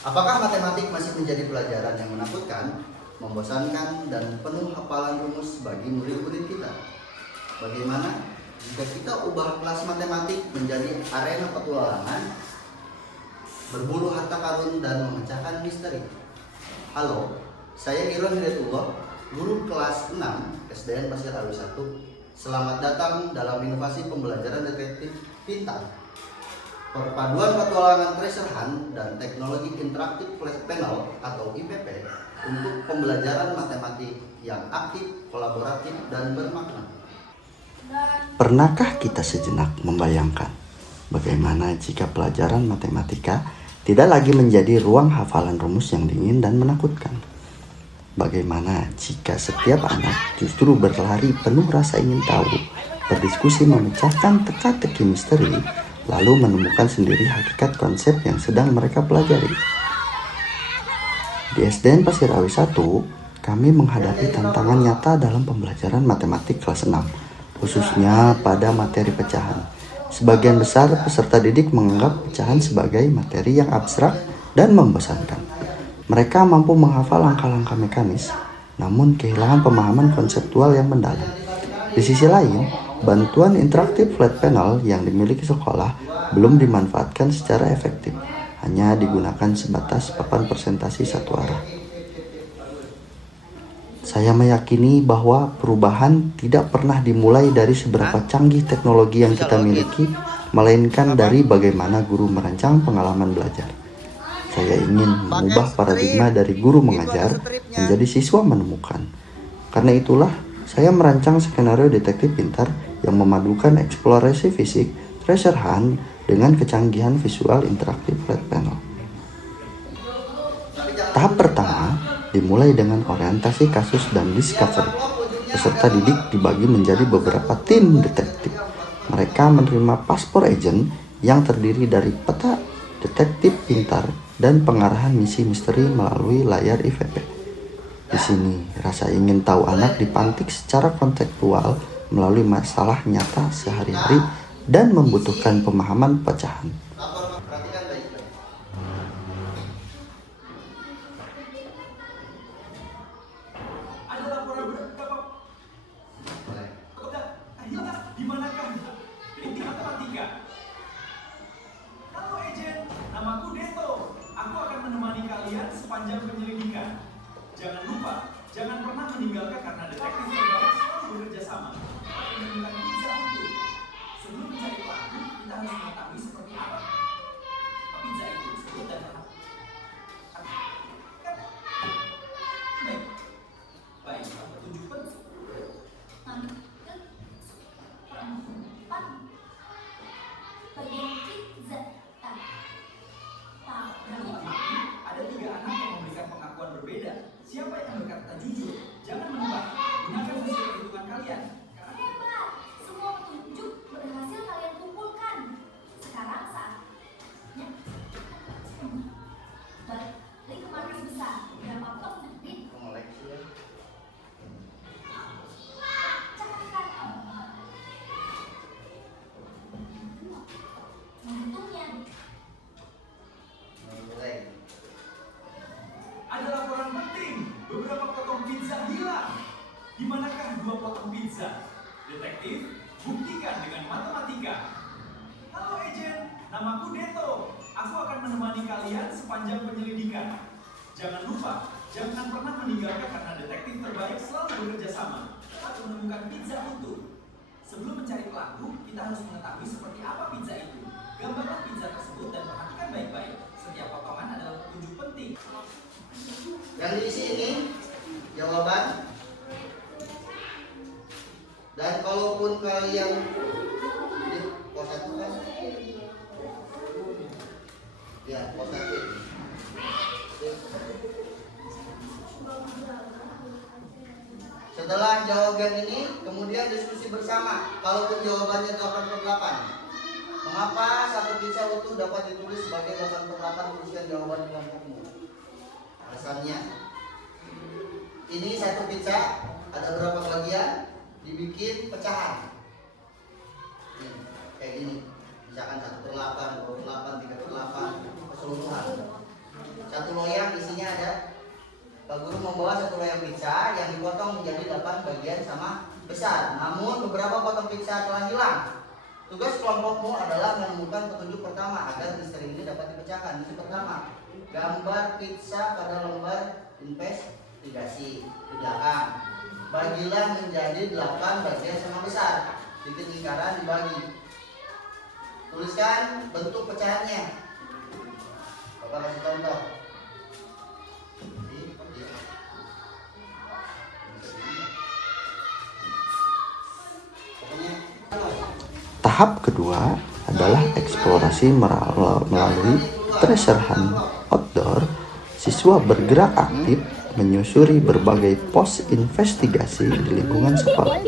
Apakah matematik masih menjadi pelajaran yang menakutkan, membosankan, dan penuh hafalan rumus bagi murid-murid kita? Bagaimana jika kita ubah kelas matematik menjadi arena petualangan, berburu harta karun, dan memecahkan misteri? Halo, saya Irwan Hidayatullah, guru kelas 6 SDN Pasir Awi 1. Selamat datang dalam inovasi pembelajaran detektif pintar. Perpaduan petualangan treasure hunt dan teknologi interaktif flat panel atau IPP untuk pembelajaran matematik yang aktif, kolaboratif, dan bermakna. Pernahkah kita sejenak membayangkan bagaimana jika pelajaran matematika tidak lagi menjadi ruang hafalan rumus yang dingin dan menakutkan? Bagaimana jika setiap anak justru berlari penuh rasa ingin tahu, berdiskusi memecahkan teka-teki misteri, lalu menemukan sendiri hakikat konsep yang sedang mereka pelajari? Di SDN Pasir Awi 1, kami menghadapi tantangan nyata dalam pembelajaran matematik kelas 6, khususnya pada materi pecahan. Sebagian besar peserta didik menganggap pecahan sebagai materi yang abstrak dan membosankan. Mereka mampu menghafal langkah-langkah mekanis, namun kehilangan pemahaman konseptual yang mendalam. Di sisi lain, bantuan interaktif flat panel yang dimiliki sekolah belum dimanfaatkan secara efektif, hanya digunakan sebatas papan presentasi satu arah. Saya meyakini bahwa perubahan tidak pernah dimulai dari seberapa canggih teknologi yang kita miliki, melainkan dari bagaimana guru merancang pengalaman belajar. Saya ingin mengubah paradigma dari guru mengajar menjadi siswa menemukan. Karena itulah, saya merancang skenario detektif pintar yang memadukan eksplorasi fisik, treasure hunt, dengan kecanggihan visual interaktif flat panel. Tahap pertama dimulai dengan orientasi kasus dan discovery. Peserta didik dibagi menjadi beberapa tim detektif. Mereka menerima paspor agent yang terdiri dari peta detektif pintar dan pengarahan misi misteri melalui layar IVP. Di sini, rasa ingin tahu anak dipantik secara kontekstual melalui masalah nyata sehari-hari dan membutuhkan pemahaman pecahan. Halo agent, namaku Deto. Aku akan menemani kalian sepanjang penyelidikan. Jangan lupa, jangan pernah meninggalkan karena detektif terbaik selalu bekerja sama. Menemukan pizza utuh. Sebelum mencari pelaku, kita harus mengetahui seperti apa pizza itu disebut dan apa. Baik, petunjuk penting. Ada 3 anak yang memberikan pengakuan berbeda. Siapa yang berkata jujur? Jangan menebak. Gunakan hasil perhitungan kalian. Hebat! Semua petunjuk berhasil kalian kumpulkan. Sekarang saatnya balik ke markas besar. Berapa pot detik? Menghitungnya. Ada laporan penting. Beberapa potong pizza hilang. Di manakah 2 potong pizza? Detektif, buktikan dengan matematika. Halo agent, namaku Deto. Aku akan menemani kalian sepanjang penyelidikan. Jangan lupa, jangan pernah meninggalkan karena detektif terbaik selalu bekerja sama. Saat menemukan pizza utuh. Sebelum mencari pelaku, kita harus mengetahui seperti apa pizza itu. Gambarlah pizza tersebut dan perhatikan baik-baik. Setiap potongan adalah petunjuk penting. Yang diisi ini jawaban. Dan kalaupun kalian di pos 1 kan? Ya, pos 1. Setelah jawaban ini, kemudian diskusi bersama. Kalaupun jawabannya 8/8, mengapa satu pizza utuh dapat ditulis sebagai 8/8? Tuliskan jawaban dengan umum. Alasannya, ini satu pizza ada berapa bagian? Dibikin pecahan. Nih, kayak gini. Misalkan 1/8, 2/8, 3/8, keseluruhan. Satu loyang isinya ada. Pak Guru membawa satu loyang pizza yang dipotong menjadi 8 bagian sama besar. Namun beberapa potong pizza telah hilang. Tugas kelompokmu adalah menemukan petunjuk pertama agar misteri ini dapat dipecahkan. Misi pertama, gambar pizza pada lembar investigasi di belakang. Bagilah menjadi 8 bagian sama besar. Bikin lingkaran dibagi. Tuliskan bentuk pecahannya. Bapak kasih contoh. Tahap kedua adalah eksplorasi melalui treasure hunt outdoor. Siswa bergerak aktif menyusuri berbagai pos investigasi di lingkungan sekolah.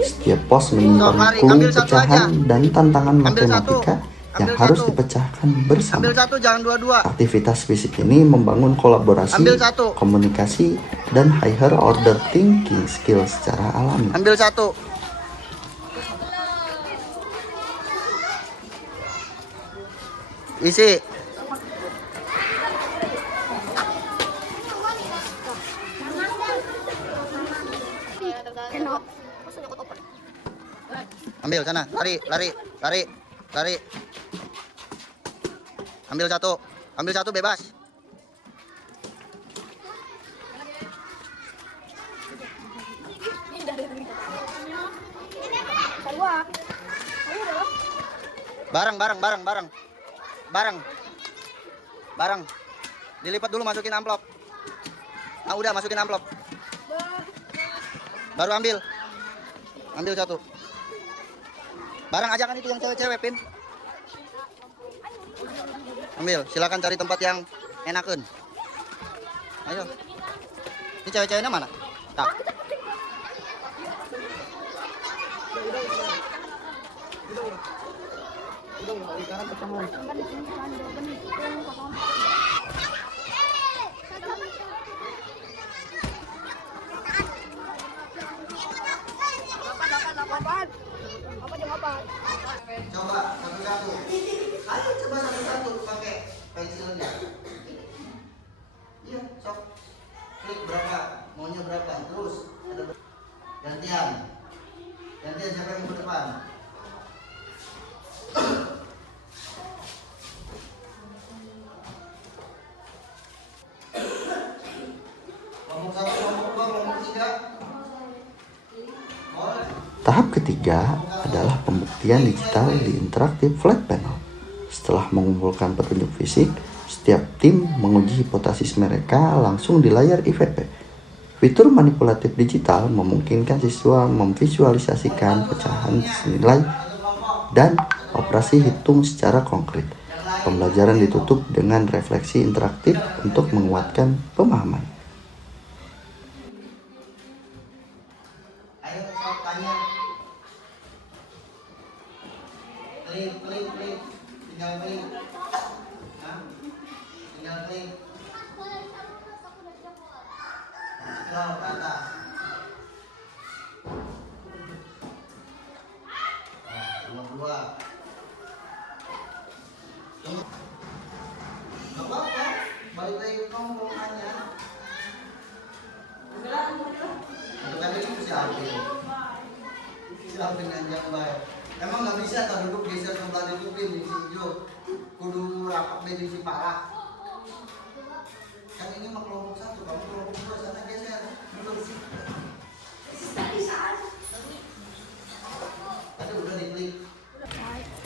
Setiap pos menyimpan clue pecahan dan tantangan matematika yang harus dipecahkan bersama. Ambil satu, jangan dua-dua. Aktivitas fisik ini membangun kolaborasi, komunikasi, dan higher order thinking skill secara alami. Ambil satu. Isi. Ambil sana, lari. Ambil satu bebas. Barang. Dilipat dulu, masukin amplop. Nah, udah masukin amplop. Baru ambil. Ambil satu. Barang aja kan itu yang cewek-cewek, Pin. Ambil, silakan cari tempat yang enakan. Ayo. Ini cewek-ceweknya mana? Tak. Coba satu-satu. Ayo coba satu-satu pakai pensilnya. Iya, sok. Klik berapa? Maunya berapa? Terus ada gantian siapa yang ke depan? Kelompok 1, kelompok 2, kelompok 3. Tahap ketiga adalah pembuktian digital di interaktif flat panel. Setelah mengumpulkan petunjuk fisik, setiap tim menguji hipotesis mereka langsung di layar IVP. Fitur manipulatif digital memungkinkan siswa memvisualisasikan pecahan senilai dan operasi hitung secara konkret. Pembelajaran ditutup dengan refleksi interaktif untuk menguatkan pemahaman. Ayo sok tanya. Klik. Tinggal klik. Nah, tinggal klik. Scroll ke atas. Nah, nomor 2. Gak apa-apa, balik lagi ke ngomong aja. Untuk kali ini siapin yang baik. Emang nggak bisa tak duduk geser sebelah ditutupin di video. Kudu rapat beda si parah. Kan ini mah kelompok 1, kamu kelompok 2 sana geser. Tadi udah diklik.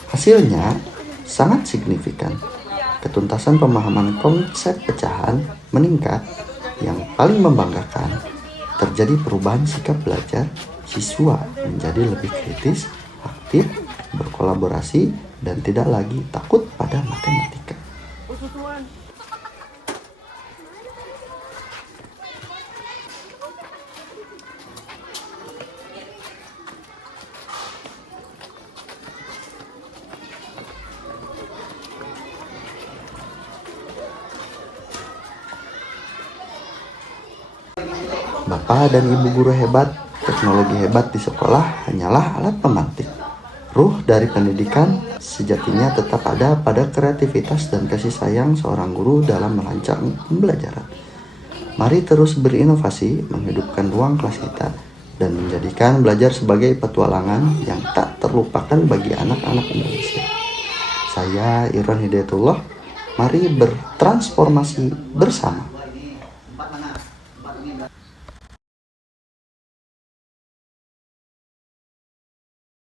Hasilnya sangat signifikan. Ketuntasan pemahaman konsep pecahan meningkat. Yang paling membanggakan, terjadi perubahan sikap belajar. Siswa menjadi lebih kritis, aktif, berkolaborasi, dan tidak lagi takut pada matematika. Bapak dan Ibu guru hebat, teknologi hebat di sekolah hanyalah alat pemantik. Ruh dari pendidikan sejatinya tetap ada pada kreativitas dan kasih sayang seorang guru dalam merancang pembelajaran. Mari terus berinovasi, menghidupkan ruang kelas kita, dan menjadikan belajar sebagai petualangan yang tak terlupakan bagi anak-anak Indonesia. Saya Irwan Hidayatullah, mari bertransformasi bersama.